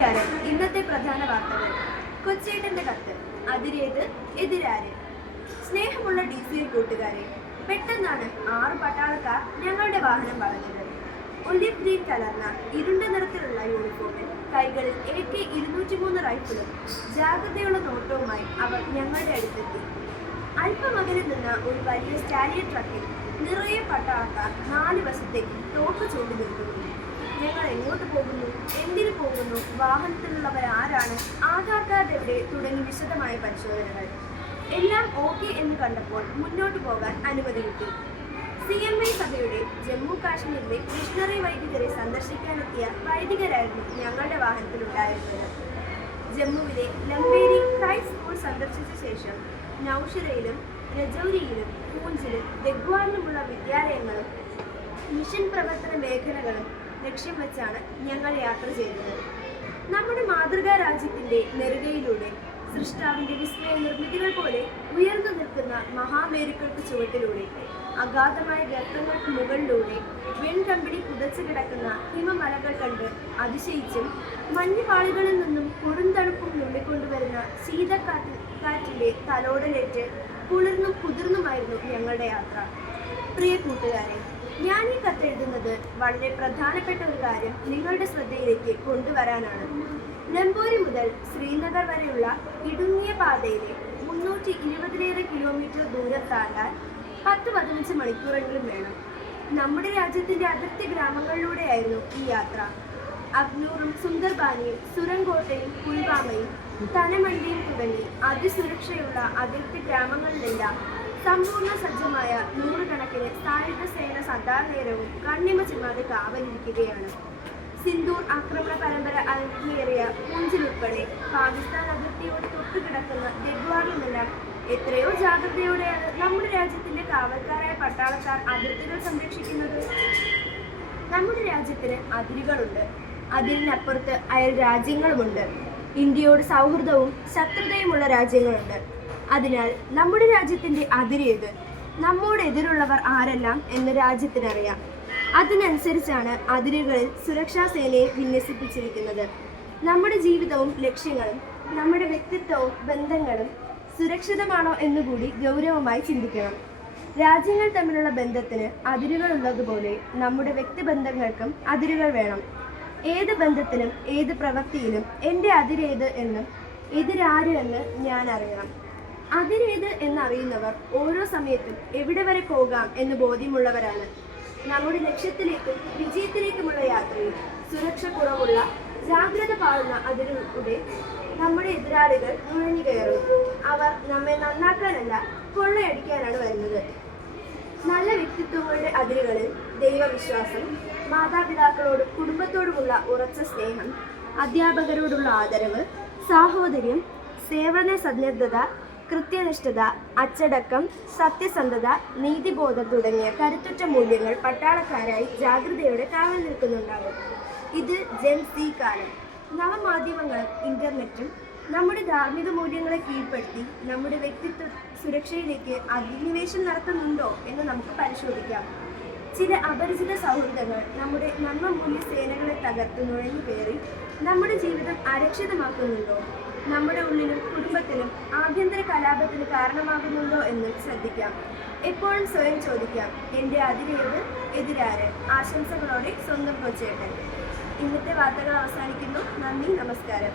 നമസ്കാരം. ഇന്നത്തെ പ്രധാന വാർത്തകൾ. കൊച്ചേട്ടന്റെ കത്ത്. അതിരേത്, എതിരാര്? സ്നേഹമുള്ള DCL കൂട്ടുകാരെ, പെട്ടെന്നാണ് 6 പട്ടാളക്കാർ ഞങ്ങളുടെ വാഹനം വളഞ്ഞത്. ഒലിവ് ഗ്രീൻ കലർന്ന ഇരുണ്ട നിറത്തിലുള്ള യൂണിഫോമിൽ കൈകളിൽ AK-203 റൈഫിളും ജാഗ്രതയുള്ള നോട്ടവുമായി അവർ ഞങ്ങളുടെ അടുത്തെത്തി. അല്പമകലിൽ നിന്ന ഒരു വലിയ സ്റ്റാലിയൻ ട്രക്കിൽ നിറയെ പട്ടാളക്കാർ 4 വശത്തേക്ക് തോക്ക് ചൂണ്ടി നിൽക്കുന്നു. ഞങ്ങൾ എങ്ങോട്ട് പോകുന്നു, എന്തിനു പോകുന്നു, വാഹനത്തിലുള്ളവർ ആരാണ്, ആധാർ കാർഡ് എവിടെ തുടങ്ങി വിശദമായ പരിശോധനകൾ. എല്ലാം ഓക്കെ എന്ന് കണ്ടപ്പോൾ മുന്നോട്ട് പോകാൻ അനുമതി കിട്ടി. CMI സഭയുടെ ജമ്മു കാശ്മീരിലെ മിഷണറി വൈദികരെ സന്ദർശിക്കാനെത്തിയ വൈദികരായിരുന്നു ഞങ്ങളുടെ വാഹനത്തിലുണ്ടായിരുന്നത്. ജമ്മുവിലെ ലംബേരി ക്രൈസ്റ്റ് സ്കൂൾ സന്ദർശിച്ച ശേഷം നൌഷരയിലും രജൌരിയിലും പൂഞ്ചിലും ദഗ്വാറിലുമുള്ള വിദ്യാലയങ്ങളും മിഷൻ പ്രവർത്തന മേഖലകളും ലക്ഷ്യം വെച്ചാണ് ഞങ്ങൾ യാത്ര ചെയ്തത്. നമ്മുടെ മാതൃകാ രാജ്യത്തിന്റെ നെറുകയിലൂടെ സൃഷ്ടാവിന്റെ വിസ്മയ നിർമ്മിതികൾ പോലെ ഉയർന്നു നിൽക്കുന്ന മഹാമേരുക്കൾക്ക് ചുവട്ടിലൂടെ അഗാധമായ ഗർത്തങ്ങൾക്ക് മുകളിലൂടെ വെൺകമ്പിളി പുതച്ചു കിടക്കുന്ന ഹിമമലകൾ കണ്ട് അതിശയിച്ചും മഞ്ഞുപാളികളിൽ നിന്നും കൊടുന്തണുപ്പും നുള്ളിക്കൊണ്ടുവരുന്ന ശീതക്കാറ്റിന്റെ തലോടലേറ്റ് കുളിർന്നും കുതിർന്നുമായിരുന്നു ഞങ്ങളുടെ യാത്ര. പ്രിയ കൂട്ടുകാരെ, ഞാൻ ഈ കത്തെഴുതുന്നത് വളരെ പ്രധാനപ്പെട്ട ഒരു കാര്യം നിങ്ങളുടെ ശ്രദ്ധയിലേക്ക് കൊണ്ടുവരാനാണ്. ലംബോരി മുതൽ ശ്രീനഗർ വരെയുള്ള ഇടുങ്ങിയ പാതയിലെ 320-ലേറെ കിലോമീറ്റർ ദൂരം താണ്ടാൻ 10-15 മണിക്കൂറെങ്കിലും വേണം. നമ്മുടെ രാജ്യത്തിന്റെ അതിർത്തി ഗ്രാമങ്ങളിലൂടെയായിരുന്നു ഈ യാത്ര. അഗ്നൂറും സുന്ദർബാനിയും സുരങ്കോട്ടയും പുൽവാമയും തനമണ്ടിയും തുടങ്ങി അതിസുരക്ഷയുള്ള അതിർത്തി ഗ്രാമങ്ങളിലെല്ലാം സമ്പൂർണ്ണ സജ്ജമായ 100 കണക്കിന് സായുധ സേന സദാ നേരവും കണ്ണിമ ചിമ്മാതെ കാവലിരിക്കുകയാണ്. സിന്ദൂർ ആക്രമണ പരമ്പര അരങ്ങേറിയ പൂഞ്ചിലുൾപ്പെടെ പാകിസ്ഥാൻ അതിർത്തിയോട് തൊട്ടുകിടക്കുന്ന ദഗ്വാറിലുമെല്ലാം എത്രയോ ജാഗ്രതയോടെയാണ് നമ്മുടെ രാജ്യത്തിന്റെ കാവൽക്കാരായ പട്ടാളക്കാർ അതിർത്തികൾ സംരക്ഷിക്കുന്നത്. നമ്മുടെ രാജ്യത്തിന് അതിരുകളുണ്ട്. അതിരിനപ്പുറത്ത് അയൽ രാജ്യങ്ങളുമുണ്ട്. ഇന്ത്യയോട് സൗഹൃദവും ശത്രുതയുമുള്ള രാജ്യങ്ങളുണ്ട്. അതിനാൽ നമ്മുടെ രാജ്യത്തിന്റെ അതിരേത്, നമ്മോട് എതിരുള്ളവർ ആരെല്ലാം എന്ന് രാജ്യത്തിനറിയാം. അതിനനുസരിച്ചാണ് അതിരുകളിൽ സുരക്ഷാ സേനയെ വിന്യസിപ്പിച്ചിരിക്കുന്നത്. നമ്മുടെ ജീവിതവും ലക്ഷ്യങ്ങളും നമ്മുടെ വ്യക്തിത്വവും ബന്ധങ്ങളും സുരക്ഷിതമാണോ എന്നുകൂടി ഗൗരവമായി ചിന്തിക്കണം. രാജ്യങ്ങൾ തമ്മിലുള്ള ബന്ധത്തിന് അതിരുകളുള്ളതുപോലെ നമ്മുടെ വ്യക്തിബന്ധങ്ങൾക്കും അതിരുകൾ വേണം. ഏത് ബന്ധത്തിലും ഏത് പ്രവൃത്തിയിലും എൻ്റെ അതിരേത് എന്നും എതിരാര് എന്ന് ഞാൻ അറിയണം. അതിരേത് എന്നറിയുന്നവർ ഓരോ സമയത്തും എവിടെ വരെ പോകാം എന്ന് ബോധ്യമുള്ളവരാണ്. നമ്മുടെ ലക്ഷ്യത്തിലേക്കും വിജയത്തിലേക്കുമുള്ള യാത്രയിൽ സുരക്ഷ കുറവുള്ള ജാഗ്രത പാടുന്ന അതിരിലൂടെ നമ്മുടെ എതിരാളികൾ നുഴഞ്ഞു കയറും. അവർ നമ്മെ നന്നാക്കാനല്ല, കൊള്ളയടിക്കാനാണ് വരുന്നത്. നല്ല വ്യക്തിത്വങ്ങളുടെ അതിരുകളിൽ ദൈവവിശ്വാസം, മാതാപിതാക്കളോടും കുടുംബത്തോടുമുള്ള ഉറച്ച സ്നേഹം, അധ്യാപകരോടുള്ള ആദരവ്, സാഹോദര്യം, സേവന സന്നദ്ധത, കൃത്യനിഷ്ഠത, അച്ചടക്കം, സത്യസന്ധത, നീതിബോധം തുടങ്ങിയ കരുത്തുറ്റ മൂല്യങ്ങൾ പട്ടാളക്കാരായി ജാഗ്രതയോടെ കാവൽ നിൽക്കുന്നുണ്ടാകും. ഇത് ജെൻ-സി കാലം. നവമാധ്യമങ്ങളും ഇന്റർനെറ്റും നമ്മുടെ ധാർമ്മിക മൂല്യങ്ങളെ കീഴ്പ്പെടുത്തി നമ്മുടെ വ്യക്തിത്വ സുരക്ഷയിലേക്ക് അധിനിവേശം നടത്തുന്നുണ്ടോ എന്ന് നമുക്ക് പരിശോധിക്കാം. ചില അപരിചിത സൗഹൃദങ്ങൾ നമ്മുടെ നന്മ മൂല്യ സേനകളെ തകർത്ത് നുഴഞ്ഞു കയറി നമ്മുടെ ജീവിതം അരക്ഷിതമാക്കുന്നുണ്ടോ? നമ്മുടെ ഉള്ളിലും കുടുംബത്തിലും ആഭ്യന്തര കലാപത്തിന് കാരണമാകുന്നുണ്ടോ എന്ന് ശ്രദ്ധിക്കാം. എപ്പോഴും സ്വയം ചോദിക്കാം, എൻ്റെ അതിരേത്, എതിരാര്? ആശംസകളോടെ സ്വന്തം കൊച്ചേട്ടൻ. ഇന്നത്തെ വാർത്തകൾ അവസാനിക്കുന്നു. നന്ദി, നമസ്കാരം.